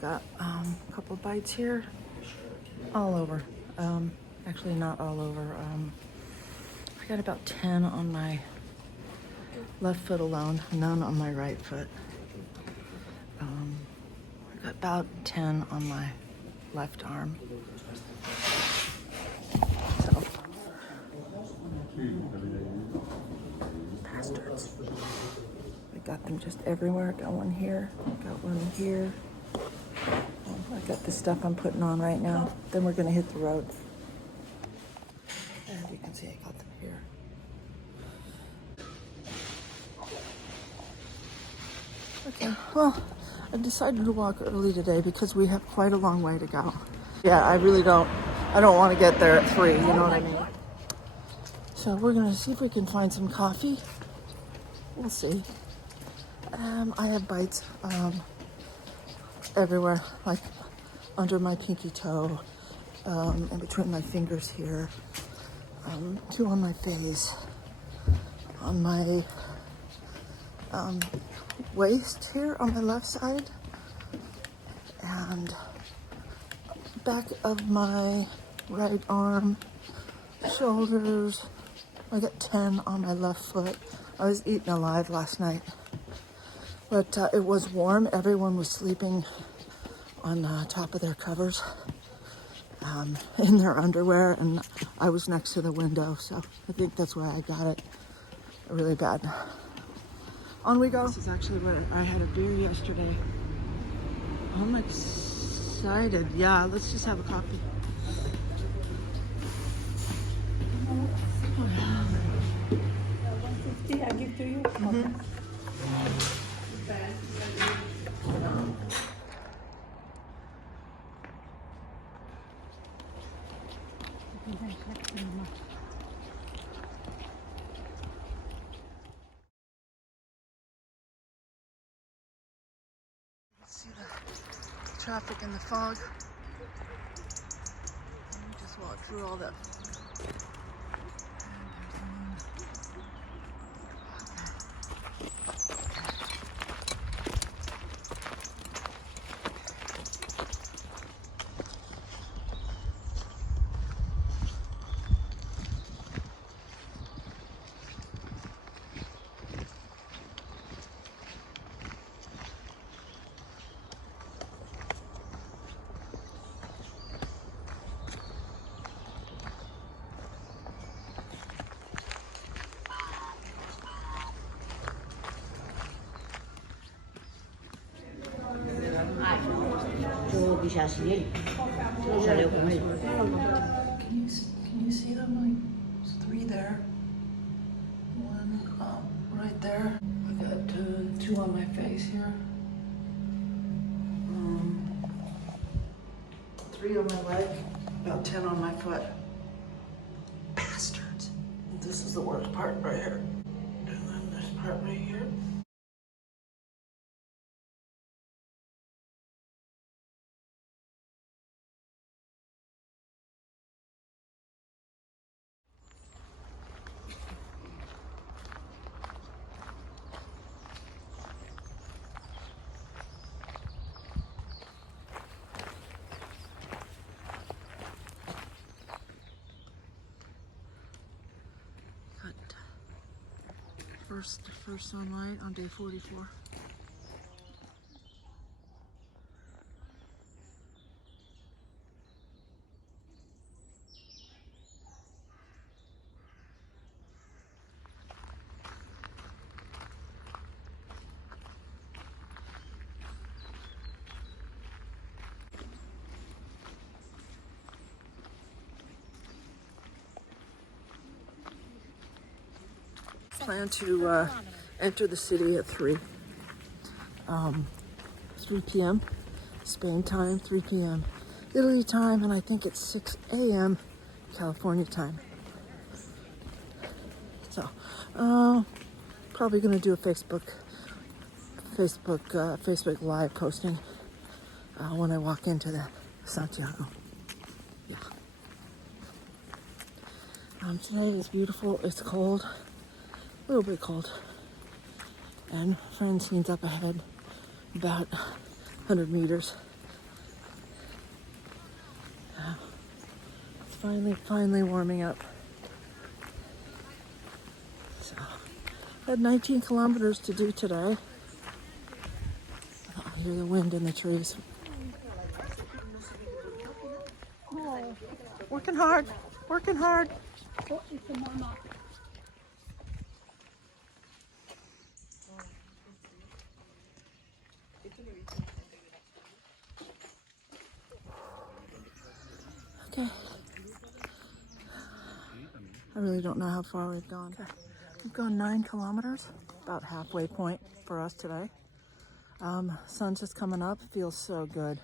got a couple bites here, all over. Actually, not all over. I got about 10 on my left foot alone, none on my right foot. I got about 10 on my left arm. So, bastards. I got them just everywhere. Got one here, got one here. I got the stuff I'm putting on right now. Then we're gonna hit the road. And you can see I got them here. Okay, well, I decided to walk early today because we have quite a long way to go. Yeah, I don't want to get there at 3, you know what I mean? So we're gonna see if we can find some coffee. We'll see. I have bites everywhere, like under my pinky toe, in between my fingers here, 2 on my face, on my waist here on my left side, and back of my right arm, shoulders. I got 10 on my left foot. I was eaten alive last night, but it was warm. Everyone was sleeping on top of their covers in their underwear, and I was next to the window, so I think that's why I got it really bad. On we go. This is actually where I had a beer yesterday. I'm excited. Yeah, let's just have a coffee. $150 I give to you. Mm-hmm. See the traffic and the fog. Let me just walk through all that. Can you see them? Like, there's 3 there. 1 right there. I got 2 on my face here. 3 on my leg. About 10 on my foot. Bastards. This is the worst part right here. And then this part right here. First sunlight on day 44. Plan to enter the city at 3 p.m. Spain time, 3 p.m. Italy time, and I think it's 6 a.m. California time. So, probably gonna do a Facebook live posting when I walk into the Santiago. Yeah. Today is beautiful. It's cold, a little bit cold, and friend scene's up ahead, about 100 meters. finally warming up. So, had 19 kilometers to do today. I hear the wind in the trees. Oh, working hard, working hard. Okay. I really don't know how far we've gone. Okay. We've gone 9 kilometers, about halfway point for us today. Sun's just coming up, feels so good.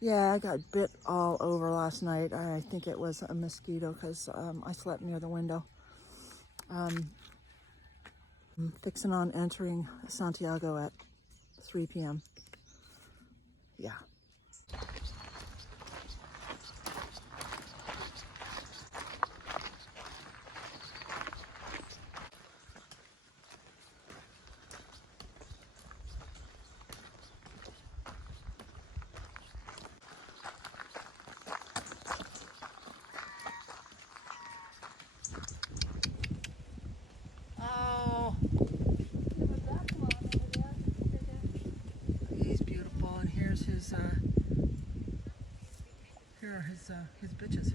Yeah, I got bit all over last night. I think it was a mosquito because I slept near the window. I'm fixing on entering Santiago at 3 p.m. Yeah. Oh, he's beautiful, and here's his. Here are his bitches.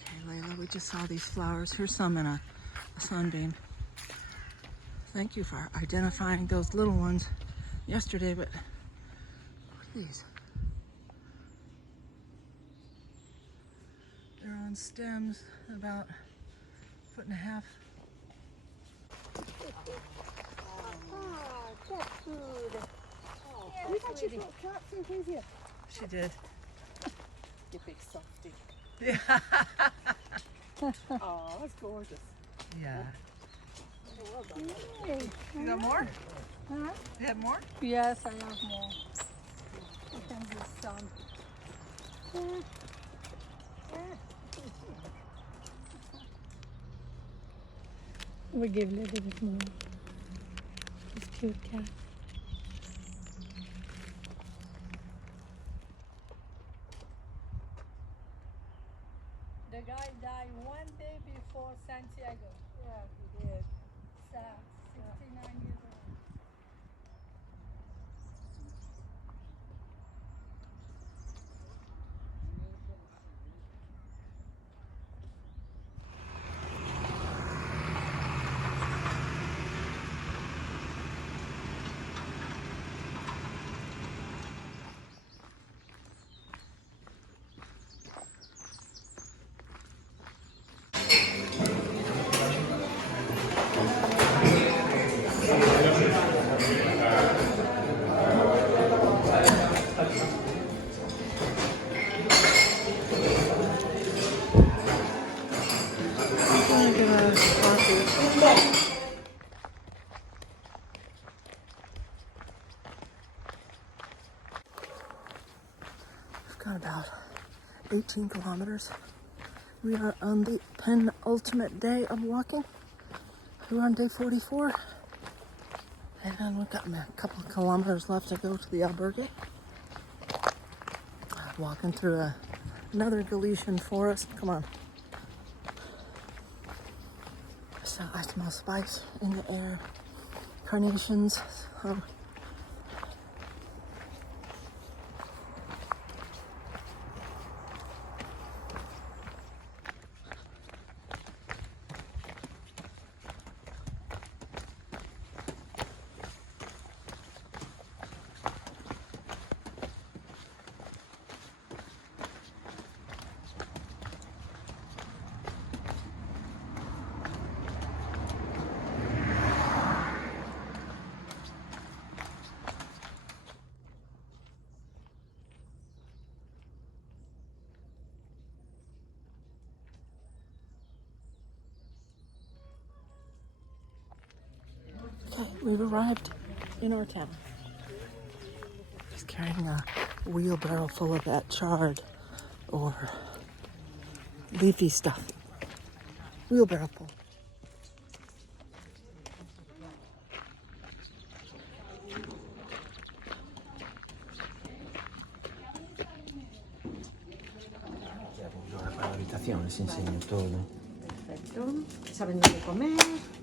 Okay, Layla, we just saw these flowers. Here's some in a sunbeam. Thank you for identifying those little ones yesterday, but look at these. They're on stems about a 1.5 feet. Ah, cat food. Oh, yeah, we thought you brought cat food with you. She did. You big softy. Yeah. Oh, that's gorgeous. Yeah. Yay. You got more? Huh? You have more? Yes, I have more. Depends on the sun. We give a little bit more. This cute cat. The guy died one day before Santiago. Yeah, he did. Sad, 69 years old. I'm gonna get a coffee. We've got about 18 kilometers. We are on the penultimate day of walking. We're on day 44. And we've got a couple of kilometers left to go to the albergue. Walking through another Galician forest. Come on. So I smell spice in the air. Carnations. Okay, we've arrived in our town. Just carrying a wheelbarrow full of that charred or leafy stuff. Wheelbarrow full. habitación, les enseño todo. Perfecto. Saben dónde comer.